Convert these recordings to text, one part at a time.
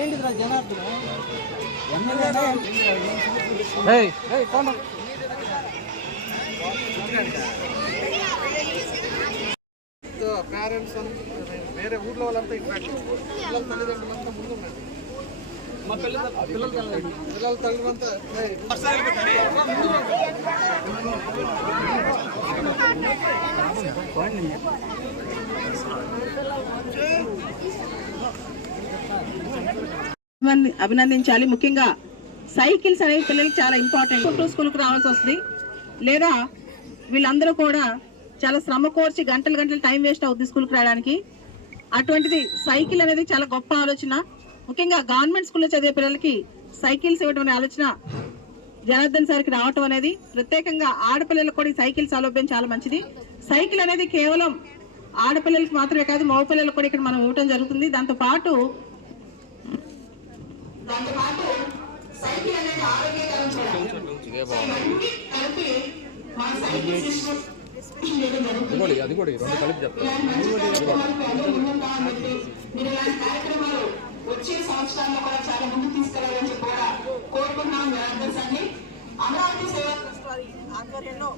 ఏంటిరా జనార్దన్ పేరెంట్స్ వేరే ఊర్లో వాళ్ళంతా ఇంట్రాక్ట్ పిల్లల తల్లిదండ్రులంతా ముందు ఉండండి. మా పిల్లల తల్లిదండ్రులంతా అభినందించాలి. ముఖ్యంగా సైకిల్స్ అనేవి పిల్లలకి చాలా ఇంపార్టెంట్. స్కూల్కి రావాల్సి వస్తుంది, లేదా వీళ్ళందరూ కూడా చాలా శ్రమ కోర్చి గంటలు టైం వేస్ట్ అవుతుంది స్కూల్కి రావడానికి. అటువంటిది సైకిల్ అనేది చాలా గొప్ప ఆలోచన. ముఖ్యంగా గవర్నమెంట్ స్కూల్లో చదివే పిల్లలకి సైకిల్స్ ఇవ్వడం అనే ఆలోచన జనార్దన్ సార్కి రావటం అనేది, ప్రత్యేకంగా ఆడపిల్లలకు కూడా ఈ సైకిల్ సౌలభ్యం చాలా మంచిది. సైకిల్ అనేది కేవలం ఆడపిల్లలకి మాత్రమే కాదు, మగ పిల్లలకు కూడా ఇక్కడ మనం ఇవ్వటం జరుగుతుంది. దాంతో పాటు సైకిల్ అనేది ఆరోగ్యకరం వచ్చే సంవత్సరాల్లో కూడా చాలా ముందు తీసుకెళ్లాలని చెప్పి కూడా కోరుకున్నాం. అమరావతి సేవా ట్రస్ట్ వారి ఆధ్వర్యంలో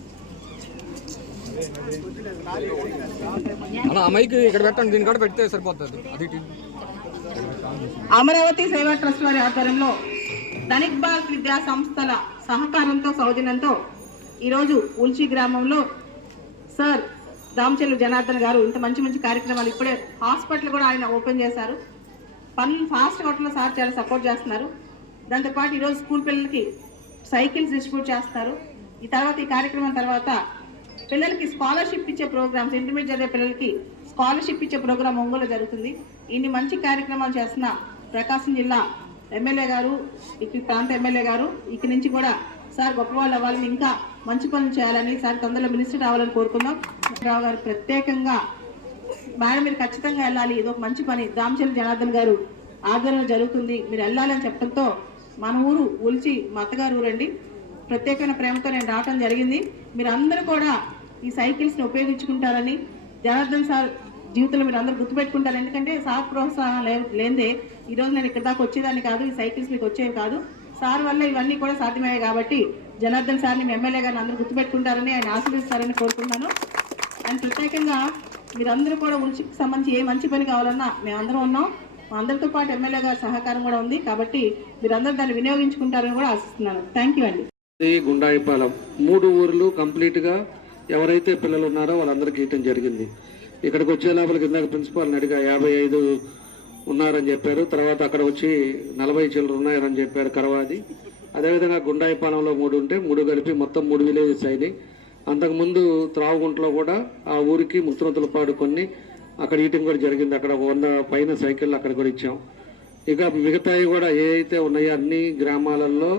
అమరావతి సేవా ట్రస్ట్ వారి ఆధ్వర్యంలో ధనిక్ బాల్ విద్యా సంస్థల సహకారంతో సౌజన్యంతో ఈరోజు ఉల్చి గ్రామంలో సార్ దామచెల్లు జనార్దన్ గారు ఇంత మంచి కార్యక్రమాలు, ఇప్పుడే హాస్పిటల్ కూడా ఆయన ఓపెన్ చేశారు. పనులు ఫాస్ట్ అవటంలో సార్ చాలా సపోర్ట్ చేస్తున్నారు. దాంతోపాటు ఈరోజు స్కూల్ పిల్లలకి సైకిల్స్ డిస్ట్రిబ్యూట్ చేస్తారు. ఈ తర్వాత ఈ కార్యక్రమం తర్వాత పిల్లలకి స్కాలర్షిప్ ఇచ్చే ప్రోగ్రామ్స్, ఇంటర్మీడియట్ చదివే పిల్లలకి స్కాలర్షిప్ ఇచ్చే ప్రోగ్రామ్ ఒంగోలు జరుగుతుంది. ఇన్ని మంచి కార్యక్రమాలు చేస్తున్న ప్రకాశం జిల్లా ఎమ్మెల్యే గారు, ఇక్కడ ప్రాంత ఎమ్మెల్యే గారు ఇక్కడి నుంచి కూడా సార్ గొప్పవాళ్ళు అవ్వాలని, ఇంకా మంచి పనులు చేయాలని, సార్ తొందరలో మినిస్టర్ రావాలని కోరుకుందాం. రావు గారు ప్రత్యేకంగా మేడం మీరు ఖచ్చితంగా వెళ్ళాలి, ఇది ఒక మంచి పని దామచెల్లి జనార్దన్ గారు ఆధ్వర్యంలో జరుగుతుంది, మీరు వెళ్ళాలని చెప్పడంతో మన ఊరు ఉల్చి మా అత్తగారు ఊరండి, ప్రత్యేకమైన ప్రేమతో నేను రావడం జరిగింది. మీరు అందరూ కూడా ఈ సైకిల్స్ని ఉపయోగించుకుంటారని, జనార్దన్ సార్ జీవితంలో మీరు అందరూ గుర్తుపెట్టుకుంటారు. ఎందుకంటే సార్ ప్రోత్సాహం లేదే ఈరోజు నేను ఇక్కడ దాకా వచ్చేదాన్ని కాదు, ఈ సైకిల్స్ మీకు వచ్చేవి కాదు. సార్ వల్ల ఇవన్నీ కూడా సాధ్యమయ్యాయి కాబట్టి జనార్దన్ సార్ని మీ ఎమ్మెల్యే గారిని అందరూ గుర్తుపెట్టుకుంటారని, ఆయన ఆశీర్వదిస్తారని కోరుకుంటున్నాను. అండ్ ప్రత్యేకంగా మీరందరూ కూడా ఉల్చికి సంబంధించి ఏ మంచి పని కావాలన్నా మేమందరం ఉన్నాం, మా అందరితో పాటు ఎమ్మెల్యే గారి సహకారం కూడా ఉంది. కాబట్టి మీరందరూ దాన్ని వినియోగించుకుంటారని కూడా ఆశిస్తున్నాను. థ్యాంక్ యూ అండి. గుండాయిపాలెం 3 ఊర్లు కంప్లీట్గా ఎవరైతే పిల్లలు ఉన్నారో వాళ్ళందరికీ ఇవ్వటం జరిగింది. ఇక్కడికి వచ్చే లోపలికి ఇందాక ప్రిన్సిపాల్ని అడిగా 55 ఉన్నారని చెప్పారు. తర్వాత అక్కడ వచ్చి 40 చిల్లర ఉన్నారని చెప్పారు కరవాది. అదేవిధంగా గుండాయిపాలెంలో 3 ఉంటే 3 కలిపి మొత్తం 3 విలేజెస్ అయినాయి. అంతకుముందు త్రావుగుంటలో కూడా ఆ ఊరికి ముత్తునతులపాడు కొన్ని అక్కడ ఈటింగ్ కూడా జరిగింది. అక్కడ 100 పైన సైకిళ్ళు అక్కడ కూడా ఇచ్చాం. ఇక మిగతాయి కూడా ఏ అయితే ఉన్నాయో అన్ని గ్రామాలలో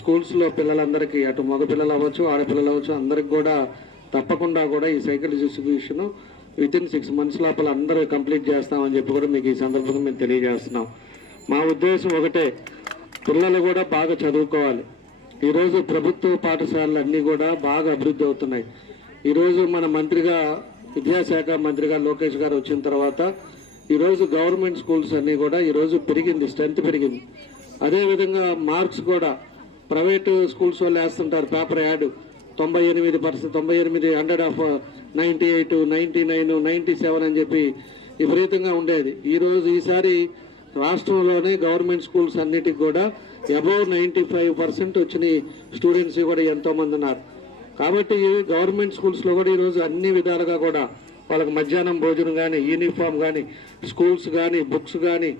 స్కూల్స్లో పిల్లలందరికీ అటు మగ పిల్లలు అవ్వచ్చు ఆడపిల్లలు అవ్వచ్చు అందరికి కూడా తప్పకుండా కూడా ఈ సైకిల్ డిస్ట్రిబ్యూషన్ వితిన్ 6 months లోపల అందరూ కంప్లీట్ చేస్తామని చెప్పి కూడా మీకు ఈ సందర్భంగా మేము తెలియజేస్తున్నాం. మా ఉద్దేశం ఒకటే, పిల్లలు కూడా బాగా చదువుకోవాలి. ఈరోజు ప్రభుత్వ పాఠశాలలు అన్నీ కూడా బాగా అభివృద్ధి అవుతున్నాయి. ఈరోజు మన మంత్రిగా విద్యాశాఖ మంత్రిగా లోకేష్ గారు వచ్చిన తర్వాత ఈరోజు గవర్నమెంట్ స్కూల్స్ అన్నీ కూడా ఈరోజు పెరిగింది, స్ట్రెంత్ పెరిగింది. అదేవిధంగా మార్క్స్ కూడా ప్రైవేటు స్కూల్స్ వాళ్ళు వేస్తుంటారు పేపర్ యాడ్ 98%, 98, 100 ఆఫ్ 98, 99, 97 అని చెప్పి విపరీతంగా ఉండేది. ఈసారి రాష్ట్రంలోనే గవర్నమెంట్ స్కూల్స్ అన్నిటికి కూడా అబౌవ్ 95% వచ్చిన స్టూడెంట్స్ కూడా ఎంతోమంది ఉన్నారు. కాబట్టి గవర్నమెంట్ స్కూల్స్లో కూడా ఈరోజు అన్ని విధాలుగా కూడా వాళ్ళకి మధ్యాహ్నం భోజనం కానీ యూనిఫామ్ కానీ స్కూల్స్ కానీ బుక్స్ కానీ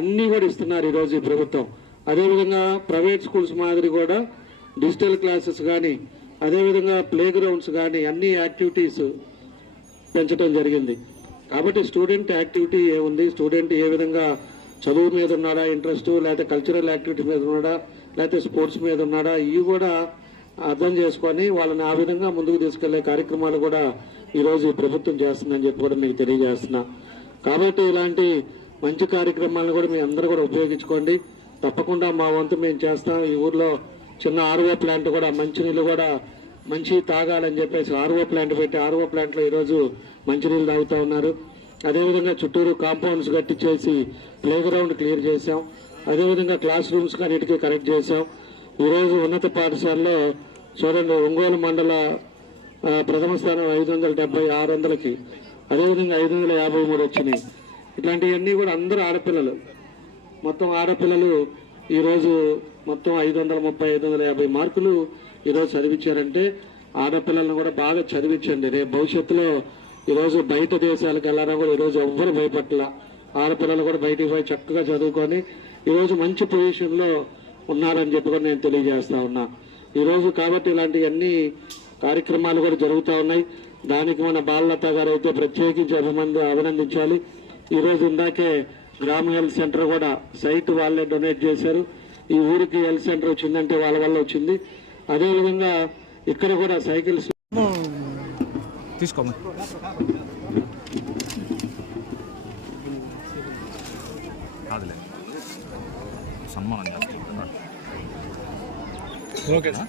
అన్నీ కూడా ఇస్తున్నారు ఈరోజు ఈ ప్రభుత్వం. అదేవిధంగా ప్రైవేట్ స్కూల్స్ మాదిరి కూడా డిజిటల్ క్లాసెస్ కానీ అదేవిధంగా ప్లే గ్రౌండ్స్ కానీ అన్ని యాక్టివిటీస్ పెంచడం జరిగింది. కాబట్టి స్టూడెంట్ యాక్టివిటీ ఏముంది, స్టూడెంట్ ఏ విధంగా చదువు మీద ఉన్నాడా ఇంట్రెస్ట్, లేకపోతే కల్చరల్ యాక్టివిటీ మీద ఉన్నాడా, లేకపోతే స్పోర్ట్స్ మీద ఉన్నాడా, ఇవి కూడా అర్థం చేసుకొని వాళ్ళని ఆ విధంగా ముందుకు తీసుకెళ్లే కార్యక్రమాలు కూడా ఈరోజు ఈ ప్రభుత్వం చేస్తుందని చెప్పి కూడా మీకు తెలియజేస్తున్నా. కాబట్టి ఇలాంటి మంచి కార్యక్రమాలను కూడా మీ అందరూ కూడా ఉపయోగించుకోండి. తప్పకుండా మా వంతు మేము చేస్తాం. ఈ ఊర్లో చిన్న ఆర్ఓ ప్లాంట్ కూడా మంచినీళ్ళు కూడా మంచి తాగాలని చెప్పేసి ఆర్ఓ ప్లాంట్ పెట్టి ఆర్ఓ ప్లాంట్లో ఈరోజు మంచినీళ్ళు తాగుతూ ఉన్నారు. అదేవిధంగా చుట్టూరు కాంపౌండ్స్ కట్టించేసి ప్లే గ్రౌండ్ క్లియర్ చేసాం. అదేవిధంగా క్లాస్ రూమ్స్ అన్నిటికీ కరెక్ట్ చేసాం. ఈరోజు ఉన్నత పాఠశాలలో చూడండి, ఒంగోలు మండల ప్రథమ స్థానం 570, 600కి అదేవిధంగా 553 వచ్చినాయి. ఇట్లాంటివన్నీ కూడా అందరూ ఆడపిల్లలు, మొత్తం ఆడపిల్లలు ఈరోజు మొత్తం 530, 550 మార్కులు ఈరోజు చదివించారంటే ఆడపిల్లలను కూడా బాగా చదివించండి. రేపు భవిష్యత్తులో ఈరోజు బయట దేశాలకు వెళ్ళారా కూడా ఈరోజు ఎవ్వరు భయపట్ల, ఆడపిల్లలు కూడా బయటికి పోయి చక్కగా చదువుకొని ఈరోజు మంచి పొజిషన్లో ఉన్నారని చెప్పి కూడా నేను తెలియజేస్తా ఉన్నా ఈరోజు. కాబట్టి ఇలాంటివన్నీ కార్యక్రమాలు కూడా జరుగుతూ ఉన్నాయి. దానికి మన బాలలత గారు అయితే ప్రత్యేకించి అభినందించాలి. ఈరోజు ఇందాకే గ్రామ హెల్త్ సెంటర్ కూడా సైట్ వాళ్ళే డొనేట్ చేశారు. ఈ ఊరికి హెల్త్ సెంటర్ వచ్చిందంటే వాళ్ళ వల్ల వచ్చింది. అదేవిధంగా ఇక్కడ కూడా సైకిల్స్ తీసుకోమా సన్మానం చేస్తాం. ఓకేనా?